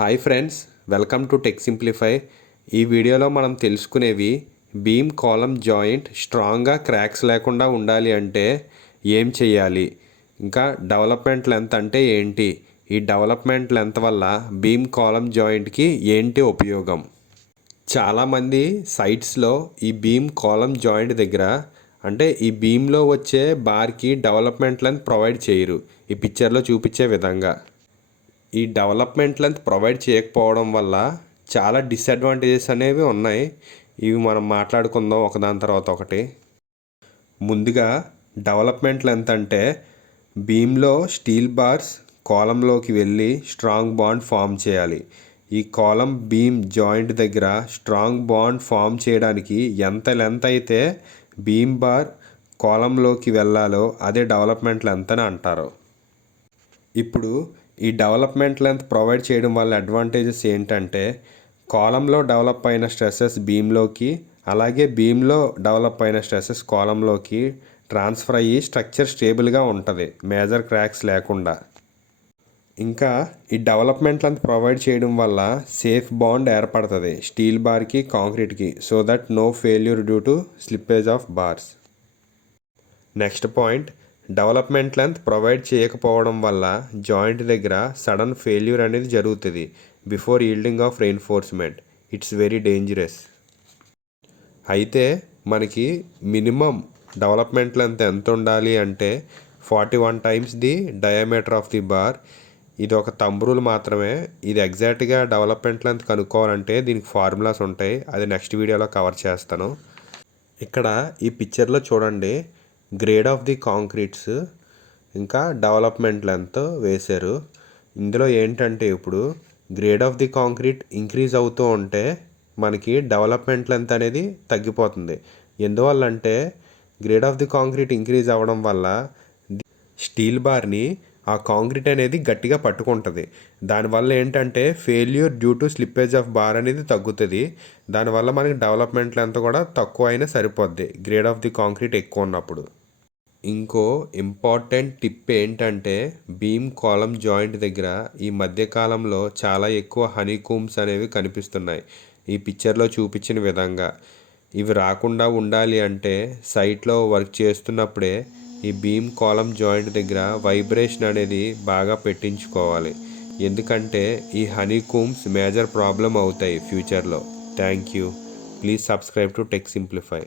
Hi friends, welcome to tech simplify. ఈ వీడియోలో మనం తెలుసుకునేవి బీమ్ కాలమ్ జాయింట్ స్ట్రాంగ్గా క్రాక్స్ లేకుండా ఉండాలి అంటే ఏం చేయాలి, ఇంకా డెవలప్మెంట్ లెంత్ అంటే ఏంటి, ఈ డెవలప్మెంట్ లెంత్ వల్ల బీమ్ కాలమ్ జాయింట్కి ఏంటి ఉపయోగం. చాలామంది సైట్స్లో ఈ బీమ్ కాలమ్ జాయింట్ దగ్గర అంటే ఈ బీమ్లో వచ్చే బార్కి డెవలప్మెంట్ లెంత్ ప్రొవైడ్ చేయరు ఈ పిక్చర్లో చూపించే విధంగా. ఈ డెవలప్మెంట్ లెంత్ ప్రొవైడ్ చేయకపోవడం వల్ల చాలా డిసడ్వాంటేజెస్ అనేవి ఉన్నాయి. ఇవి మనం మాట్లాడుకుందాం ఒకదాని తర్వాత ఒకటి. ముందుగా డెవలప్మెంట్ లెంత్ అంటే బీమ్లో స్టీల్ బార్స్ కాలంలోకి వెళ్ళి స్ట్రాంగ్ బాండ్ ఫామ్ చేయాలి. ఈ కాలం బీమ్ జాయింట్ దగ్గర స్ట్రాంగ్ బాండ్ ఫామ్ చేయడానికి ఎంత లెంత్ అయితే బీమ్ బార్ కాలంలోకి వెళ్ళాలో అదే డెవలప్మెంట్ లెంత్ అని అంటారు. ఇప్పుడు ఈ డెవలప్మెంట్ లెంత్ ప్రొవైడ్ చేయడం వల్ల అడ్వాంటేజెస్ ఏంటంటే కాలంలో డెవలప్ అయిన స్ట్రెసెస్ బీమ్లోకి, అలాగే బీమ్లో డెవలప్ అయిన స్ట్రెసెస్ కాలంలోకి ట్రాన్స్ఫర్ అయ్యి స్ట్రక్చర్ స్టేబుల్గా ఉంటుంది, మేజర్ క్రాక్స్ లేకుండా. ఇంకా ఈ డెవలప్మెంట్ లెంత్ ప్రొవైడ్ చేయడం వల్ల సేఫ్ బాండ్ ఏర్పడుతుంది స్టీల్ బార్కి కాంక్రీట్కి, so that no failure due to slippage of bars. Next point, development length provide చేయకపోవడం వల్ల జాయింట్ దగ్గర సడన్ ఫెయిల్యూర్ అనేది జరుగుతుంది before yielding of reinforcement. It's very dangerous. అయితే మనకి మినిమం డెవలప్మెంట్ లెంత్ ఎంత ఉండాలి అంటే 41 times the diameter of the bar. ఇది ఒక థంబ్ రూల్ మాత్రమే. ఇది ఎగ్జాక్ట్గా డెవలప్మెంట్ లెంత్ కనుక్కోవాలంటే దీనికి ఫార్ములాస్ ఉంటాయి, అది నెక్స్ట్ వీడియోలో కవర్ చేస్తాను. ఇక్కడ ఈ పిక్చర్లో చూడండి, గ్రేడ్ ఆఫ్ ది కాంక్రీట్స్ ఇంకా డెవలప్మెంట్ లెంత్ వేశారు. ఇందులో ఏంటంటే ఇప్పుడు grade of the concrete increase అవుతూ ఉంటే మనకి డెవలప్మెంట్ లెంత్ అనేది తగ్గిపోతుంది. ఎందువల్ల అంటే grade of the concrete increase అవ్వడం వల్ల స్టీల్ బార్ని ఆ కాంక్రీట్ అనేది గట్టిగా పట్టుకుంటుంది. దానివల్ల ఏంటంటే failure due to slippage of bar అనేది తగ్గుతుంది. దానివల్ల మనకి డెవలప్మెంట్ లెంత్ కూడా తక్కువ అయినా సరిపోద్ది గ్రేడ్ ఆఫ్ ది కాంక్రీట్ ఎక్కువ ఉన్నప్పుడు. ఇంకో ఇంపార్టెంట్ టిప్ ఏంటంటే బీమ్ కాలమ్ జాయింట్ దగ్గర ఈ మధ్యకాలంలో చాలా ఎక్కువ హనీకూమ్స్ అనేవి కనిపిస్తున్నాయి ఈ పిక్చర్లో చూపించిన విధంగా. ఇవి రాకుండా ఉండాలి అంటే సైట్లో వర్క్ చేస్తున్నప్పుడే ఈ బీమ్ కాలమ్ జాయింట్ దగ్గర వైబ్రేషన్ అనేది బాగా పెట్టించుకోవాలి, ఎందుకంటే ఈ హనీకూమ్స్ మేజర్ ప్రాబ్లం అవుతాయి ఫ్యూచర్లో. Thank you. Please subscribe to tech simplify.